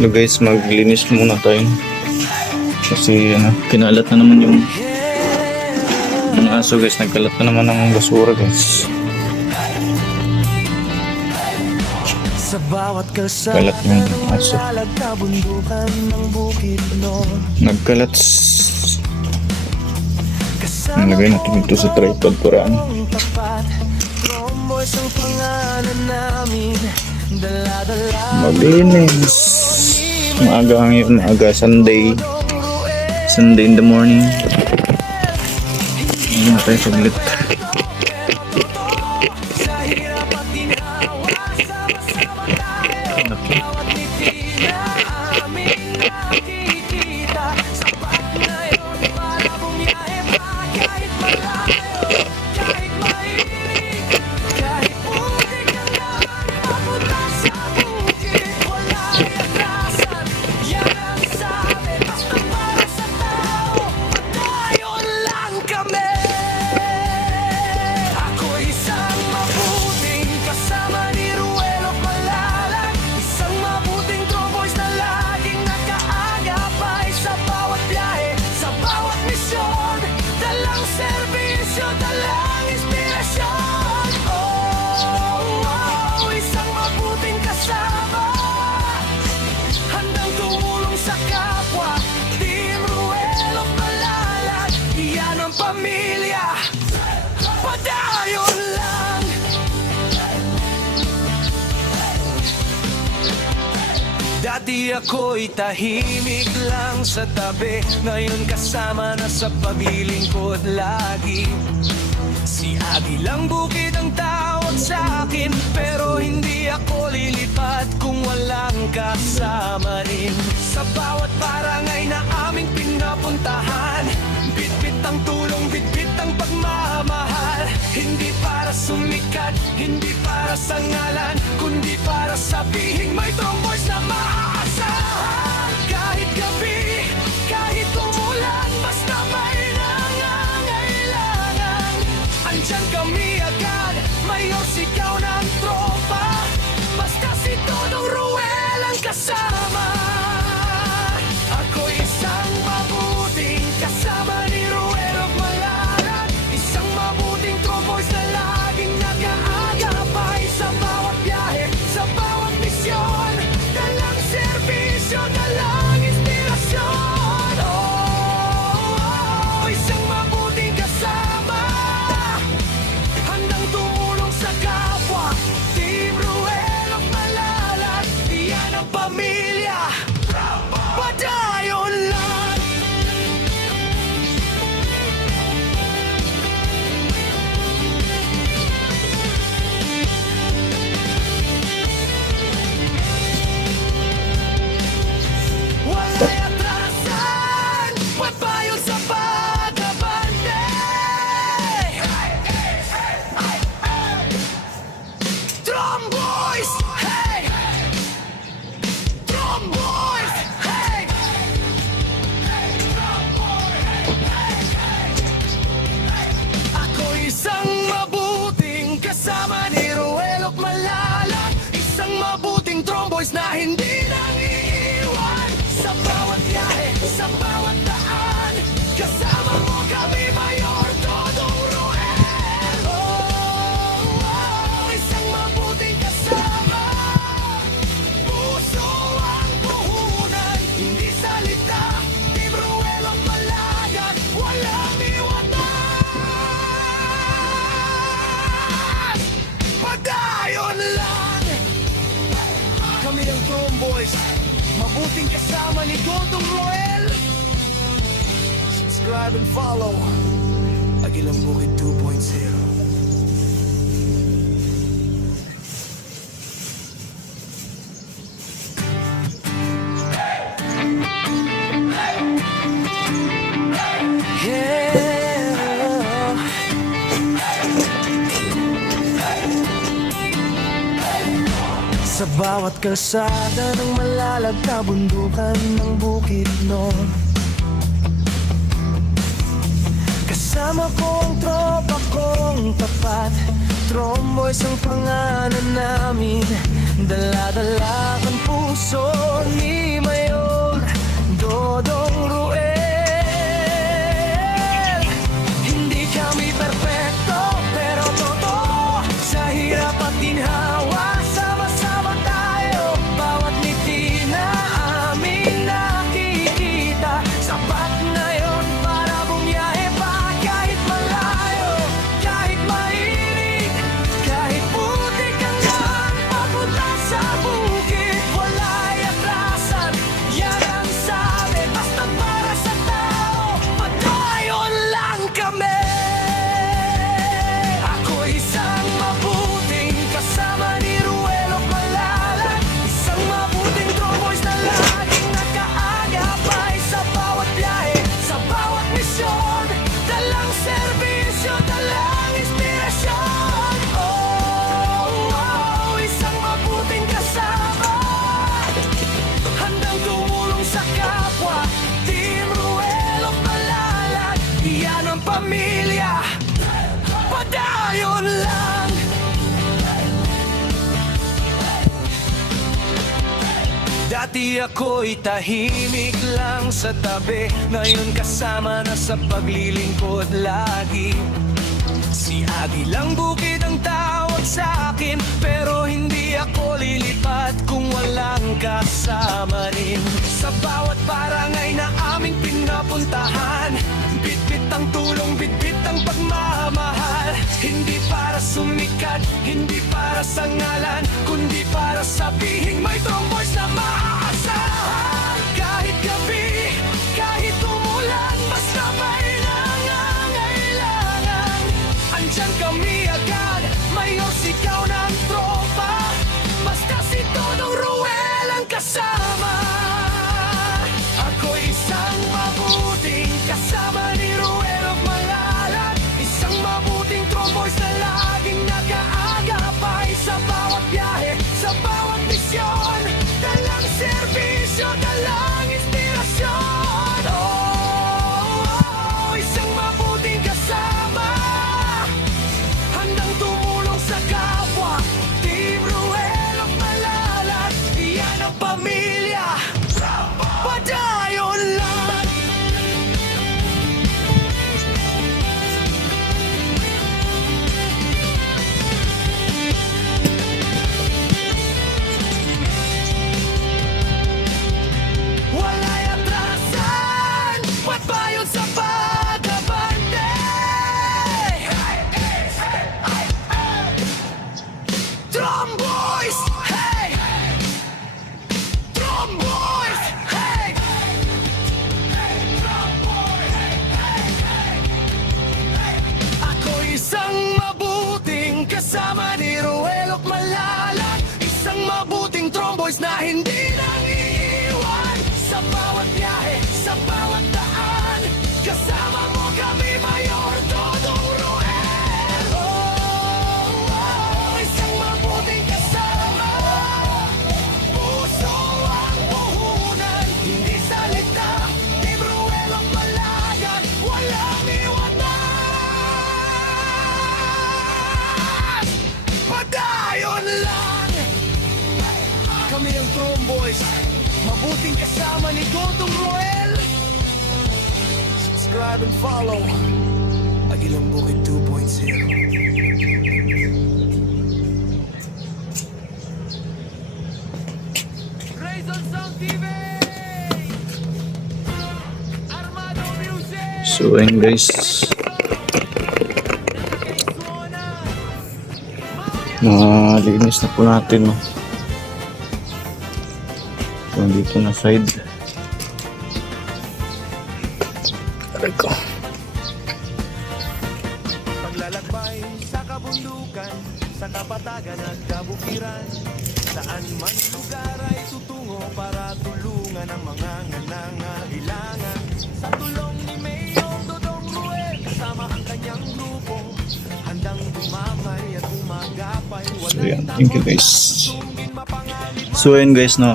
So guys, maglinis muna tayo. Kasi kinalat na naman yung mga aso guys. Nagkalat na naman ng basura guys. Sa bawat kalsada Kalat yung aso. kabundukan ng bukid noon. Nagkalat. Nalagay natin ito sa tripod para Tromboys ang pangalan namin. Dala-dala maglinis. Maaga ngayon, maaga Sunday in the morning. Hindi na tayo saglit. sa hirap at ginawa. Sama-sama tayo. Bawat ngiti na aming nakikita. Sapat na yun para bumiyahe pa. Kahit malayo, kahit mainit, kahit putik ang daan papunta sa bukid. Walang atrasan, yan ang sabi. Basta para sa tao, patayon lang kami. Ako'y isang mabuting kasama ni Ruelo Malalag. Isang mabuting tromboys na laging nakaagapay sa bawat biyahe, sa bawat misyon. Dalang serbisyo, dalang inspirasyon. Isang mabuting kasama, handang tumulong sa kapwa. Team Ruelo Malalag, yan ang pamilya. Padayon lang. Dati ako'y tahimik lang sa tabi. Ngayon kasama na sa pagilingkod lagi. Si Agilang Bukid ang tawag sa akin, pero hindi ako lilipat kung walang kasama rin. Sa bawat barangay na aming pinapuntahan, bitbit ang tulong, bitbit ang pagmamahal. Hindi para sumikat, hindi para sa ngalan, kundi para sabihin may tromboys na maaasahan. Kahit gabi, kahit umulan, basta may nangangailangan, andyan kami agad, mayor sigaw ng tropa. Basta si Dodong Ruel ang kasama. Ako'y isang mabuting kasama ni Ruel Malalag. Isang mabuting tromboys na laging nag-aagapay sa bawat biyahe, sa bawat misyon. Dalang serbisyo, dalang inspirasyon. Isang mabuting kasama, handang tumulong sa kapwa. Team Ruel Malalag, yan ang pamilya. Padayon lang. Wala'y atrasan, buwan pa yun sa pagabante. Tromboys, hey! Tromboys, hey! Ako'y isang mabuting kasama ni Ruel Malalag. Isang mabuting tromboys na hindi nang iiwan. Sa bawat biyahe, sa bawat daan, kasama mo kami, Mayor Dodong Ruel. Isang mabuting kasama, puso ang puhunan, hindi salita. Team Ruel Malalag, walang iwanan. Padayon lang. Kami ang Tromboys, mabuting kasama ni Dodong Ruel. Subscribe and follow Agilang Bukid 2.0. Sa bawat kalsada ng Malalag, kabundukan ng bukid noon. Kasama ko ang tropa kong tapat, Tromboys ang pangalan namin. Dala-dala ang puso ni Dati ako'y tahimik lang sa tabi, ngayon kasama na sa paglilingkod lagi. Si Agi lang bukid ang tawag sa akin, pero hindi ako lilipat kung walang kasama rin. Sa bawat barangay na aming pinapuntahan, bitbit ang tulong, bitbit ang pagmamahal. Hindi para sumikat, hindi para sa ngalan, kundi para sabihin may tromboys na maaasahan. Kahit gabi, kahit umulan, basta may nangangailangan, andyan kami agad, mayor sigaw ng tropa, basta si Todong Ruel ang kasama. Ako'y isang mabuting kasama ni Ruel of Malalag, isang mabuting tromboys na laging nakaagapay sa bawat biyahe, sa bawat misyon, dalang serbisyo, dalang inspirasyon. Oh, isang mabuting kasama, handang tumulong sa kapwa. Team Ruel of Malalag, iyan ang pamilya, padayon lang. Wala'y atrasan, pagbayon sa pagabante. Tromboys, hey! Tromboys, hey! Ako isang mabuting kasama ni Ruel of Malalag, isang mabuting tromboys na hindi nang iiwan sa bawat biyahe, sa bawat daan. Kasama mo kami, Mayor Todong Ruel. Oh, isang mabuting kasama, puso ang puhunan, hindi salita. Team Ruel of Malalag, walang iwanan, padayon lang. Kami ang Tromboys, mabuting kasama ni Todong Ruel. Subscribe and follow Aguilang Bukid 2.0. Grayson Sound TV! Armado Music! So ayun guys, malinis na po natin, no? So dito na side, aray ko. Paglalakbay sa kabundukan, sa kapatagan at kabukiran, saan man lugar ay tutungo para tulungan ang mga nangangailangan. Sa tulong ni Mayor Todong Ruel, kasama ang kanyang grupo, handang dumamay at umagapay. So yan, thank you guys. So ayun guys, no,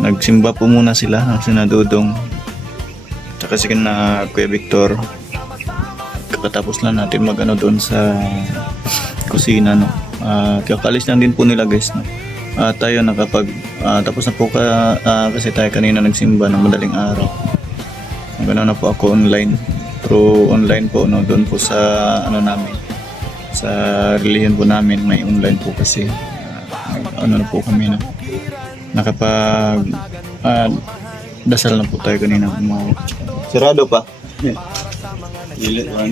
nagsimba po muna sila ng sinadudong tsaka si na Kuya Victor. Kakatapos lang natin magano doon sa kusina, no. Kakalis lang din po nila guys, no. Tayo nakapag tapos na po kasi tayo kanina nagsimba ng madaling araw. Ganoon na po ako online, through online po, no, doon po sa ano namin, sa religion po namin, may online po kasi ano na po kami, no. Nakapag dasal na po tayo kanina. Sarado pa. Ilit one.